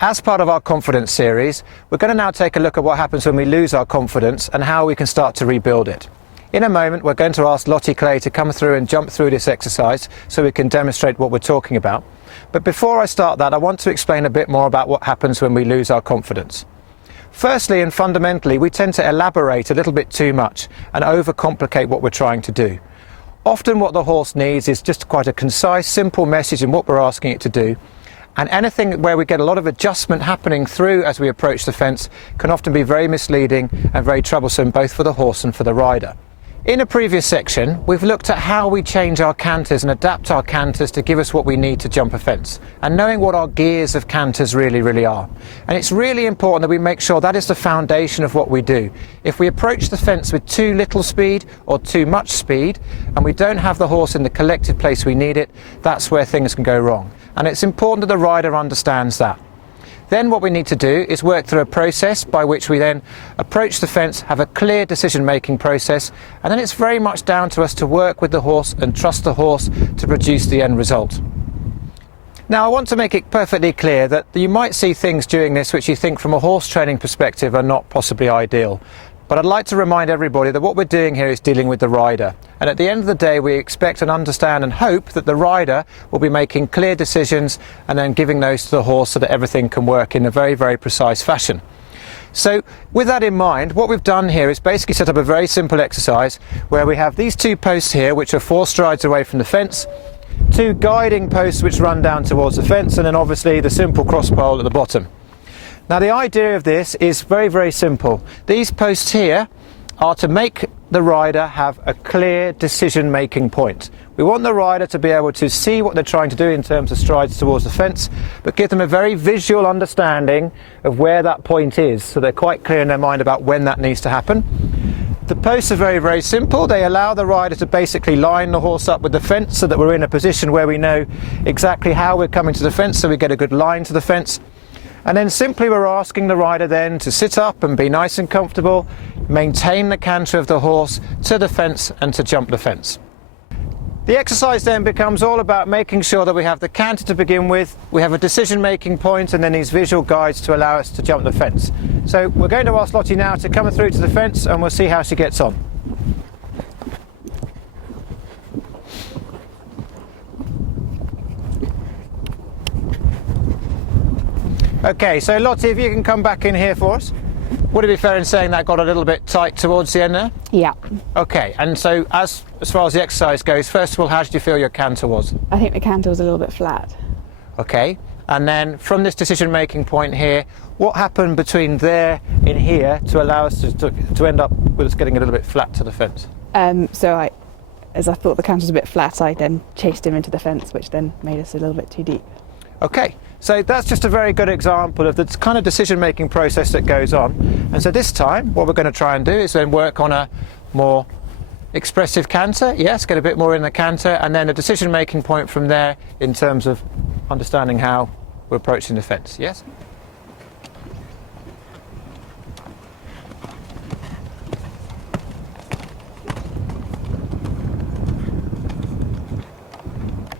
As part of our confidence series, we're going to now take a look at what happens when we lose our confidence and how we can start to rebuild it. In a moment, we're going to ask Lottie Clay to come through and jump through this exercise so we can demonstrate what we're talking about. But before I start that, I want to explain a bit more about what happens when we lose our confidence. Firstly and fundamentally, we tend to elaborate a little bit too much and overcomplicate what we're trying to do. Often what the horse needs is just quite a concise, simple message in what we're asking it to do. And anything where we get a lot of adjustment happening through as we approach the fence can often be very misleading and very troublesome both for the horse and for the rider. In a previous section, we've looked at how we change our canters and adapt our canters to give us what we need to jump a fence, and knowing what our gears of canters really are. And it's really important that we make sure that is the foundation of what we do. If we approach the fence with too little speed or too much speed, and we don't have the horse in the collected place we need it, that's where things can go wrong. And it's important that the rider understands that. Then what we need to do is work through a process by which we then approach the fence, have a clear decision-making process, and then it's very much down to us to work with the horse and trust the horse to produce the end result. Now, I want to make it perfectly clear that you might see things during this which you think from a horse training perspective are not possibly ideal. But I'd like to remind everybody that what we're doing here is dealing with the rider. And at the end of the day, we expect and understand and hope that the rider will be making clear decisions and then giving those to the horse so that everything can work in a very precise fashion. So with that in mind, what we've done here is basically set up a very simple exercise where we have these two posts here, which are 4 strides away from the fence, 2 guiding posts which run down towards the fence, and then obviously the simple cross pole at the bottom. Now the idea of this is very simple. These posts here are to make the rider have a clear decision-making point. We want the rider to be able to see what they're trying to do in terms of strides towards the fence, but give them a very visual understanding of where that point is, so they're quite clear in their mind about when that needs to happen. The posts are very simple. They allow the rider to basically line the horse up with the fence so that we're in a position where we know exactly how we're coming to the fence, so we get a good line to the fence. And then simply we're asking the rider then to sit up and be nice and comfortable, maintain the canter of the horse to the fence and to jump the fence. The exercise then becomes all about making sure that we have the canter to begin with, we have a decision-making point, and then these visual guides to allow us to jump the fence. So we're going to ask Lottie now to come through to the fence and we'll see how she gets on. Okay, so Lottie, if you can come back in here for us. Would it be fair in saying that got a little bit tight towards the end there? Yeah. Okay, and so as far as the exercise goes, first of all, how did you feel your canter was? I think the canter was a little bit flat. Okay, and then from this decision-making point here, what happened between there and here to allow us to end up with us getting a little bit flat to the fence? As I thought the canter was a bit flat, I then chased him into the fence, which then made us a little bit too deep. Okay, so that's just a very good example of the kind of decision-making process that goes on. And so this time, what we're going to try and do is then work on a more expressive canter. Yes, get a bit more in the canter, and then a decision-making point from there in terms of understanding how we're approaching the fence. Yes?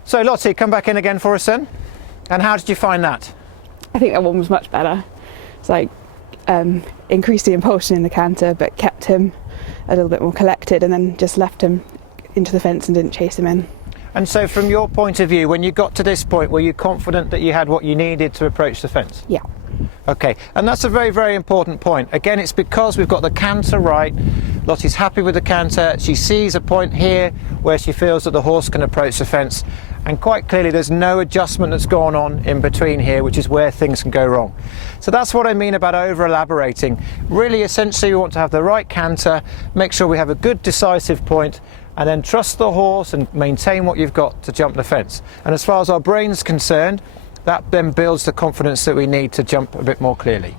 So Lottie, come back in again for us then. And how did you find that? I think that one was much better. It's like increased the impulsion in the canter, but kept him a little bit more collected, and then just left him into the fence and didn't chase him in. And so from your point of view, when you got to this point, were you confident that you had what you needed to approach the fence? Yeah. Okay, and that's a very important point. Again, it's because we've got the canter right. Lottie's happy with the canter. She sees a point here where she feels that the horse can approach the fence, and quite clearly there's no adjustment that's gone on in between here, which is where things can go wrong. So that's what I mean about over elaborating. Really, essentially, we want to have the right canter, make sure we have a good decisive point, and then trust the horse and maintain what you've got to jump the fence. And as far as our brain's concerned, that then builds the confidence that we need to jump a bit more clearly.